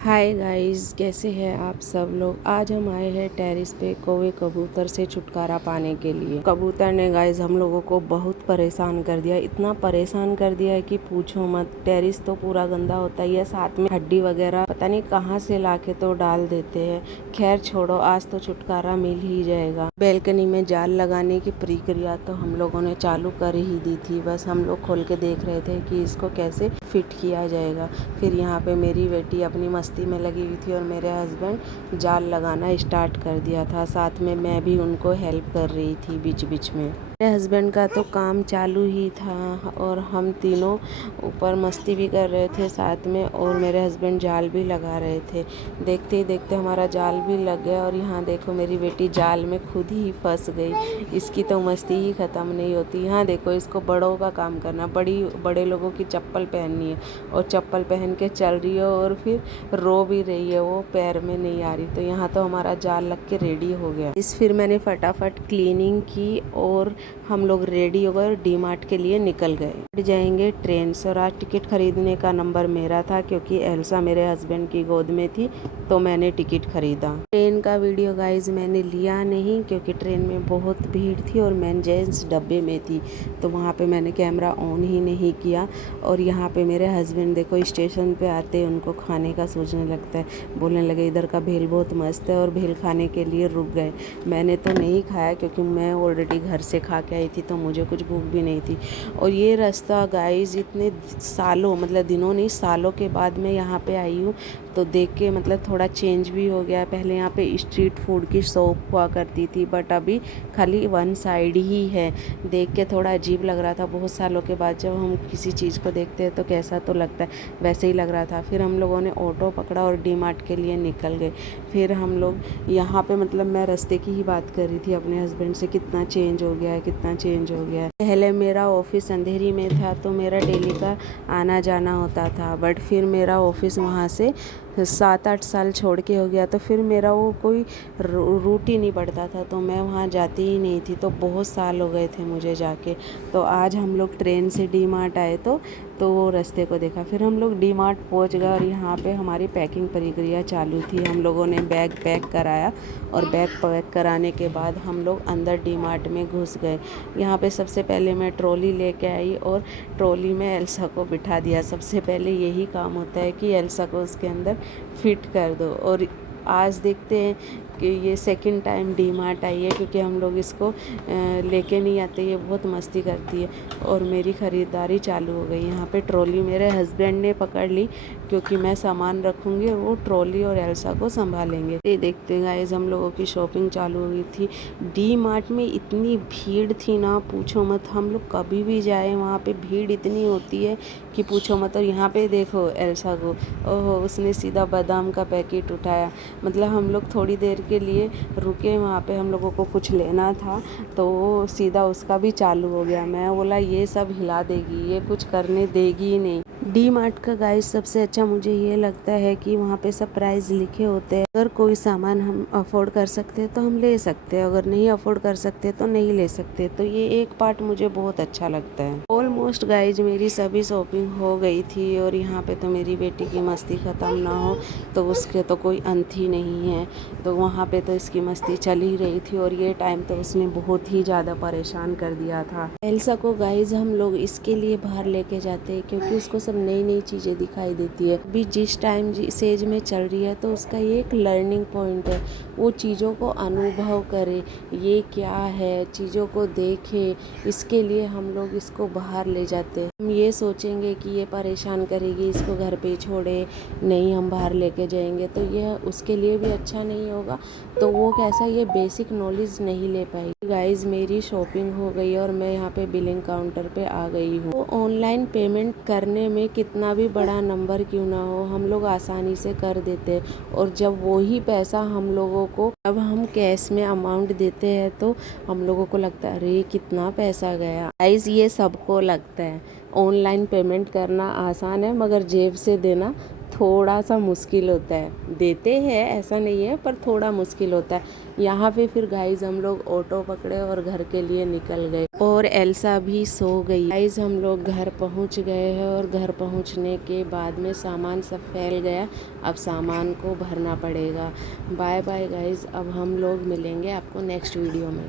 Hi guys, कैसे हैं आप सब लोग। आज हम आए हैं टेरिस पे कौवे कबूतर से छुटकारा पाने के लिए। कबूतर ने गाइस हम लोगों को बहुत परेशान कर दिया, इतना परेशान कर दिया है कि पूछो मत। टेरिस तो पूरा गंदा होता ही है, साथ में हड्डी वगैरह पता नहीं कहाँ से लाके तो डाल देते हैं। खैर छोड़ो, आज तो छुटकारा मिल ही जाएगा। बेलकनी में जाल लगाने की प्रक्रिया तो हम लोगों ने चालू कर ही दी थी, बस हम लोग खोल के देख रहे थे कि इसको कैसे फिट किया जाएगा। फिर यहाँ पे मेरी बेटी अपनी मस्ती में लगी हुई थी और मेरे हस्बैंड जाल लगाना स्टार्ट कर दिया था। साथ में मैं भी उनको हेल्प कर रही थी बीच बीच में। मेरे हस्बैंड का तो काम चालू ही था और हम तीनों ऊपर मस्ती भी कर रहे थे साथ में, और मेरे हस्बैंड जाल भी लगा रहे थे। देखते ही देखते हमारा जाल भी लग गया और यहाँ देखो मेरी बेटी जाल में खुद ही फंस गई। इसकी तो मस्ती ही ख़त्म नहीं होती। यहाँ देखो, इसको बड़ों का काम करना, बड़े लोगों की चप्पल पहननी है और चप्पल पहन के चल रही है और फिर रो भी रही है, वो पैर में नहीं आ रही। तो यहाँ तो हमारा जाल लग के रेडी हो गया। फिर मैंने फटाफट क्लीनिंग की और हम लोग रेडी होकर डी-मार्ट के लिए निकल गए। जाएंगे ट्रेन से, और आज टिकट खरीदने का नंबर मेरा था क्योंकि एल्सा मेरे हस्बैंड की गोद में थी, तो मैंने टिकट खरीदा। ट्रेन का वीडियो गाइज मैंने लिया नहीं क्योंकि ट्रेन में बहुत भीड़ थी और मैं जेंट्स डब्बे में थी, तो वहाँ पे मैंने कैमरा ऑन ही नहीं किया। और यहाँ पे मेरे हस्बैंड देखो स्टेशन पे आते उनको खाने का सोचने लगता है, बोलने लगे इधर का भेल बहुत मस्त है, और भेल खाने के लिए रुक गए। मैंने तो नहीं खाया क्योंकि मैं ऑलरेडी घर से खा के आई थी, तो मुझे कुछ भूख भी नहीं थी। और ये रास्ता गाइस इतने सालों, मतलब दिनों नहीं सालों के बाद मैं यहाँ पे आई हूँ, तो देख के मतलब थोड़ा चेंज भी हो गया। पहले यहाँ पे स्ट्रीट फूड की शॉप हुआ करती थी, बट अभी खाली वन साइड ही है। देख के थोड़ा अजीब लग रहा था। बहुत सालों के बाद जब हम किसी चीज़ को देखते हैं तो कैसा तो लगता है, वैसे ही लग रहा था। फिर हम लोगों ने ऑटो पकड़ा और डी-मार्ट के लिए निकल गए। फिर हम लोग यहाँ पे, मतलब मैं रास्ते की ही बात कर रही थी अपने हस्बैंड से, कितना चेंज हो गया है, कितना चेंज हो गया है। पहले मेरा ऑफिस अंधेरी में था तो मेरा डेली का आना जाना होता था, बट फिर मेरा ऑफिस वहाँ से 7-8 साल छोड़ के हो गया, तो फिर मेरा वो कोई रूट ही नहीं पड़ता था, तो मैं वहाँ जाती ही नहीं थी। तो बहुत साल हो गए थे मुझे जाके। तो आज हम लोग ट्रेन से डी-मार्ट आए तो वो रास्ते को देखा। फिर हम लोग डी-मार्ट पहुँच गए और यहाँ पे हमारी पैकिंग प्रक्रिया चालू थी। हम लोगों ने बैग पैक कराया और बैग पैक कराने के बाद हम लोग अंदर डी-मार्ट में घुस गए। यहाँ पे सबसे पहले मैं ट्रॉली लेके आई और ट्रॉली में एल्सा को बिठा दिया। सबसे पहले यही काम होता है कि एल्सा को उसके अंदर फिट कर दो। और आज देखते हैं कि ये सेकंड टाइम डी-मार्ट आई है क्योंकि हम लोग इसको लेके नहीं आते, ये बहुत मस्ती करती है। और मेरी ख़रीदारी चालू हो गई। यहाँ पे ट्रॉली मेरे हस्बैंड ने पकड़ ली क्योंकि मैं सामान रखूँगी और वो ट्रॉली और एल्सा को संभालेंगे। ये देखते गाइस, हम लोगों की शॉपिंग चालू हो गई थी। डी-मार्ट में इतनी भीड़ थी ना, पूछो मत। हम लोग कभी भी जाए वहाँ पे भीड़ इतनी होती है कि पूछो मत। और यहाँ पे देखो एल्सा को, ओहो, उसने सीधा बादाम का पैकेट उठाया। मतलब हम लोग थोड़ी देर के लिए रुके वहाँ पे, हम लोगों को कुछ लेना था, तो सीधा उसका भी चालू हो गया। मैं बोला ये सब हिला देगी, ये कुछ करने देगी ही नहीं। डी-मार्ट का गाइस सबसे अच्छा मुझे ये लगता है कि वहाँ पे सब प्राइस लिखे होते हैं। अगर कोई सामान हम अफोर्ड कर सकते हैं तो हम ले सकते हैं, अगर नहीं अफोर्ड कर सकते तो नहीं ले सकते। तो ये एक पार्ट मुझे बहुत अच्छा लगता है। ऑलमोस्ट गाइज मेरी सभी शॉपिंग हो गई थी और यहाँ पे तो मेरी बेटी की मस्ती ख़त्म ना हो तो उसके तो कोई अंत ही नहीं है। तो वहाँ पे तो इसकी मस्ती चल ही रही थी और ये टाइम तो उसने बहुत ही ज़्यादा परेशान कर दिया था। एल्सा को गाइज हम लोग इसके लिए बाहर लेके जाते हैं क्योंकि उसको सब नई नई चीज़ें दिखाई देती है। अभी जिस टाइम जिस एज में चल रही है तो उसका ये एक लर्निंग पॉइंट है, वो चीज़ों को अनुभव करे, ये क्या है, चीज़ों को देखे। इसके लिए हम लोग इसको बाहर ले जाते हैं। हम ये सोचेंगे कि ये परेशान करेगी, इसको घर पे छोड़े, नहीं हम बाहर लेके जाएंगे तो ये उसके लिए भी अच्छा नहीं होगा। तो वो कैसा, ये बेसिक नॉलेज नहीं ले पाएगी। गाइज मेरी शॉपिंग हो गई और मैं यहाँ पे बिलिंग काउंटर पे आ गई हूँ। तो ऑनलाइन पेमेंट करने में कितना भी बड़ा नंबर क्यों ना हो, हम लोग आसानी से कर देते हैं। और जब वही पैसा हम लोगों को, जब हम कैश में अमाउंट देते हैं तो हम लोगों को लगता है अरे कितना पैसा गया। गाइज ये सबको लगता है ऑनलाइन पेमेंट करना आसान है, मगर जेब से देना थोड़ा सा मुश्किल होता है। देते हैं ऐसा नहीं है, पर थोड़ा मुश्किल होता है। यहाँ पे फिर गाइज हम लोग ऑटो पकड़े और घर के लिए निकल गए और एल्सा भी सो गई। गाइज हम लोग घर पहुँच गए हैं और घर पहुँचने के बाद में सामान सब फैल गया। अब सामान को भरना पड़ेगा। Bye bye guys. अब हम लोग मिलेंगे आपको नेक्स्ट वीडियो में।